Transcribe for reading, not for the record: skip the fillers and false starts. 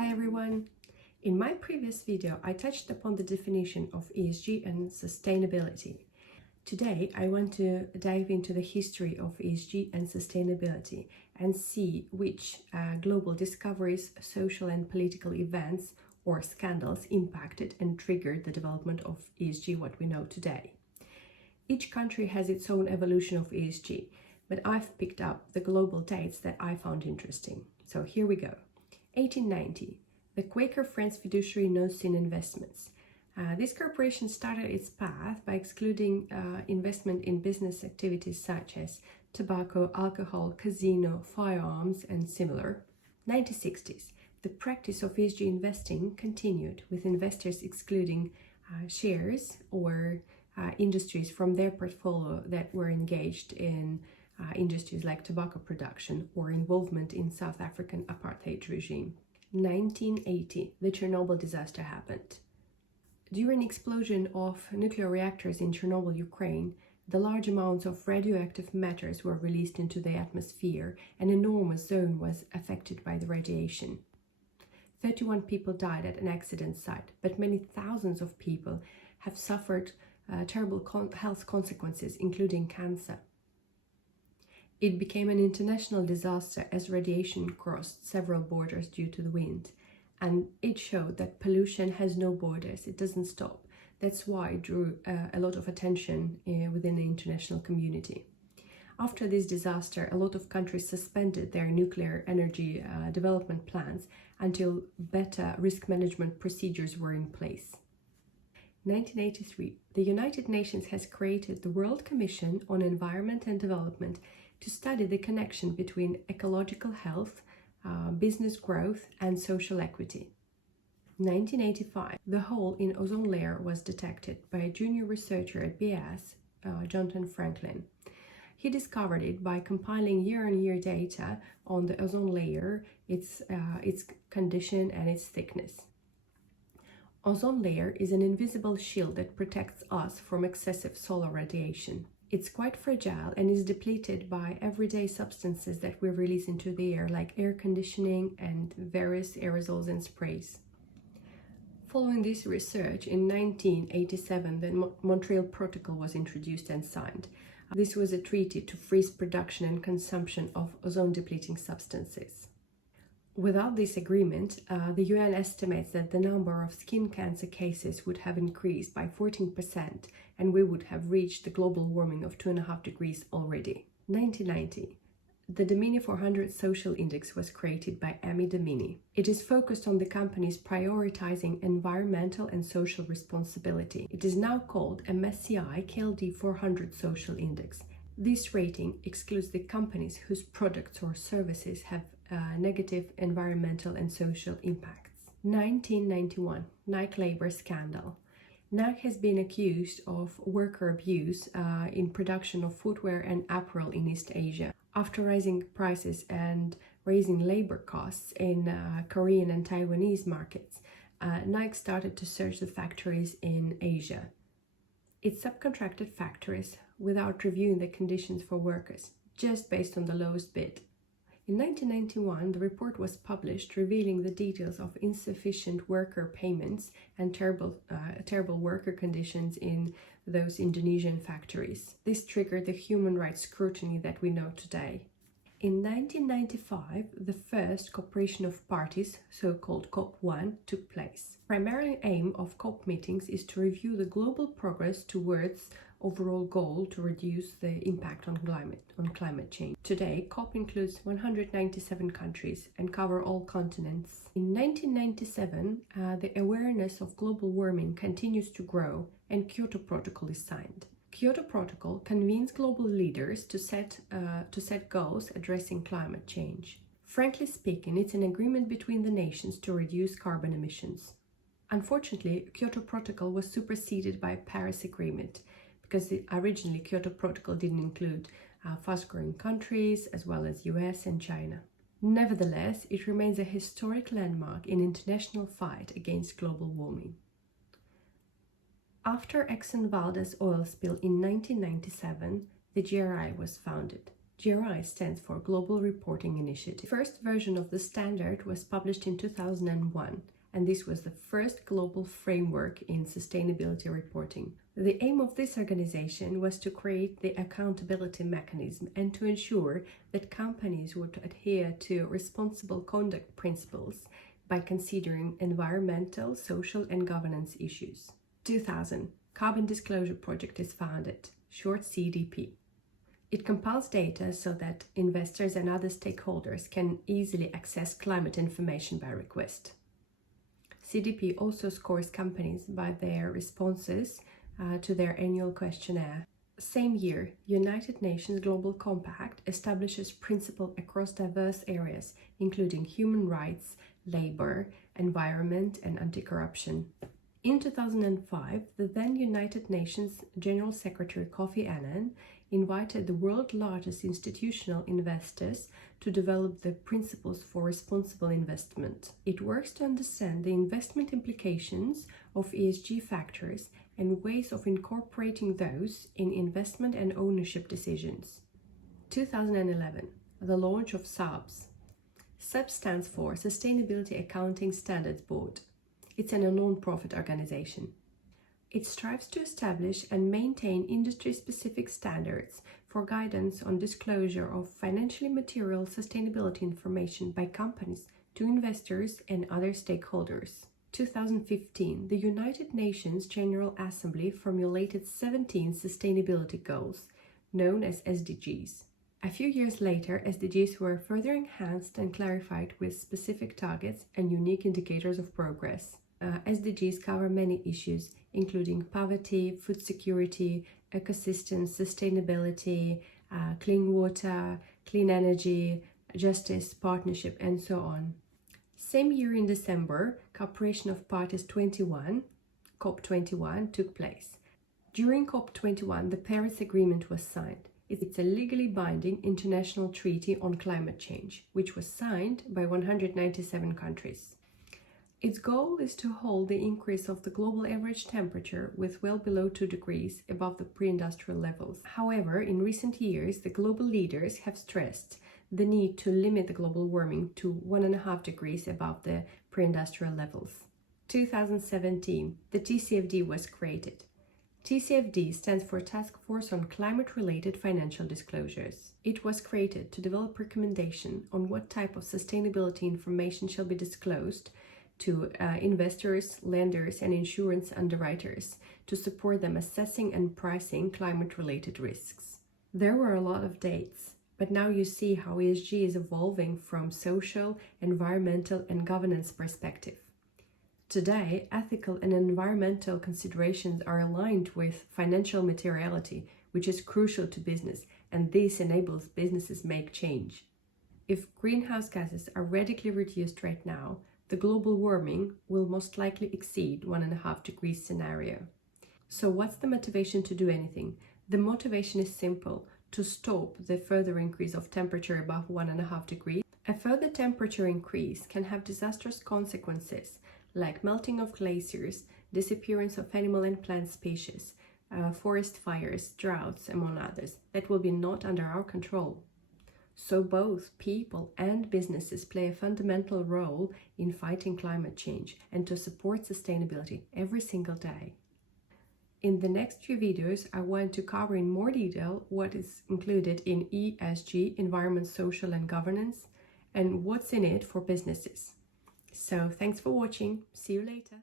Hi everyone! In my previous video, I touched upon the definition of ESG and sustainability. Today, I want to dive into the history of ESG and sustainability and see which global discoveries, social and political events or scandals impacted and triggered the development of ESG, what we know today. Each country has its own evolution of ESG, but I've picked up the global dates that I found interesting. So here we go. 1890, the Quaker Friends Fiduciary Notes in Investments. This corporation started its path by excluding investment in business activities such as tobacco, alcohol, casino, firearms, and similar. 1960s, the practice of ESG investing continued, with investors excluding shares or industries from their portfolio that were engaged in industries like tobacco production or involvement in South African apartheid regime. 1980, the Chernobyl disaster happened. During explosion of nuclear reactors in Chernobyl, Ukraine, the large amounts of radioactive matters were released into the atmosphere. An enormous zone was affected by the radiation. 31 people died at an accident site, but many thousands of people have suffered terrible health consequences, including cancer. It became an international disaster as radiation crossed several borders due to the wind. And it showed that pollution has no borders, it doesn't stop. That's why it drew a lot of attention within the international community. After this disaster, a lot of countries suspended their nuclear energy development plans until better risk management procedures were in place. 1983, the United Nations has created the World Commission on Environment and Development to study the connection between ecological health, business growth, and social equity. 1985, the hole in ozone layer was detected by a junior researcher at BS, Jonathan Franklin. He discovered it by compiling year-on-year data on the ozone layer, its condition and its thickness. Ozone layer is an invisible shield that protects us from excessive solar radiation. It's quite fragile and is depleted by everyday substances that we release into the air, like air conditioning and various aerosols and sprays. Following this research, in 1987, the Montreal Protocol was introduced and signed. This was a treaty to freeze production and consumption of ozone-depleting substances. Without this agreement, the UN estimates that the number of skin cancer cases would have increased by 14%, and we would have reached the global warming of 2.5 degrees already. 1990. The Domini 400 Social Index was created by Amy Domini. It is focused on the companies prioritizing environmental and social responsibility. It is now called MSCI KLD 400 Social Index. This rating excludes the companies whose products or services have negative environmental and social impacts. 1991, Nike labor scandal. Nike has been accused of worker abuse in production of footwear and apparel in East Asia. After rising prices and raising labor costs in Korean and Taiwanese markets, Nike started to search the factories in Asia. It subcontracted factories without reviewing the conditions for workers, just based on the lowest bid. In 1991, the report was published revealing the details of insufficient worker payments and terrible worker conditions in those Indonesian factories. This triggered the human rights scrutiny that we know today. In 1995, the first Cooperation of Parties, so-called COP1, took place. The primary aim of COP meetings is to review the global progress towards overall goal to reduce the impact on climate change. Today, COP includes 197 countries and cover all continents. In 1997, the awareness of global warming continues to grow and Kyoto Protocol is signed. Kyoto Protocol convenes global leaders to set goals addressing climate change. Frankly speaking, it's an agreement between the nations to reduce carbon emissions. Unfortunately, Kyoto Protocol was superseded by Paris Agreement, because originally Kyoto Protocol didn't include fast-growing countries as well as US and China. Nevertheless, it remains a historic landmark in international fight against global warming. After Exxon Valdez oil spill in 1997, the GRI was founded. GRI stands for Global Reporting Initiative. The first version of the standard was published in 2001, and this was the first global framework in sustainability reporting. The aim of this organization was to create the accountability mechanism and to ensure that companies would adhere to responsible conduct principles by considering environmental, social, and governance issues. 2000, Carbon Disclosure Project is founded, short CDP. It compiles data so that investors and other stakeholders can easily access climate information by request. CDP also scores companies by their responses to their annual questionnaire. Same year, United Nations Global Compact establishes principles across diverse areas, including human rights, labor, environment, and anti-corruption. In 2005, the then United Nations General Secretary Kofi Annan invited the world's largest institutional investors to develop the principles for responsible investment. It works to understand the investment implications of ESG factors and ways of incorporating those in investment and ownership decisions. 2011, the launch of SABS. SABS stands for Sustainability Accounting Standards Board. It's a non-profit organization. It strives to establish and maintain industry-specific standards for guidance on disclosure of financially material sustainability information by companies to investors and other stakeholders. 2015, the United Nations General Assembly formulated 17 sustainability goals, known as SDGs. A few years later, SDGs were further enhanced and clarified with specific targets and unique indicators of progress. SDGs cover many issues, including poverty, food security, ecosystems, sustainability, clean water, clean energy, justice, partnership, and so on. Same year in December, Cooperation of Parties 21, COP21, took place. During COP21, the Paris Agreement was signed. It's a legally binding international treaty on climate change, which was signed by 197 countries. Its goal is to hold the increase of the global average temperature with well below 2 degrees above the pre-industrial levels. However, in recent years, the global leaders have stressed the need to limit the global warming to 1.5 degrees above the pre-industrial levels. 2017, the TCFD was created. TCFD stands for Task Force on Climate-Related Financial Disclosures. It was created to develop recommendations on what type of sustainability information shall be disclosed to investors, lenders, and insurance underwriters to support them assessing and pricing climate-related risks. There were a lot of dates, but now you see how ESG is evolving from social, environmental, and governance perspective. Today, ethical and environmental considerations are aligned with financial materiality, which is crucial to business, and this enables businesses make change. If greenhouse gases are radically reduced right now, the global warming will most likely exceed 1.5 degrees scenario. So what's the motivation to do anything? The motivation is simple: to stop the further increase of temperature above 1.5 degrees. A further temperature increase can have disastrous consequences like melting of glaciers, disappearance of animal and plant species, forest fires, droughts, among others, that will be not under our control. So both people and businesses play a fundamental role in fighting climate change and to support sustainability every single day. In the next few videos, I want to cover in more detail what is included in ESG, environment, social, and governance, and what's in it for businesses. So thanks for watching. See you later.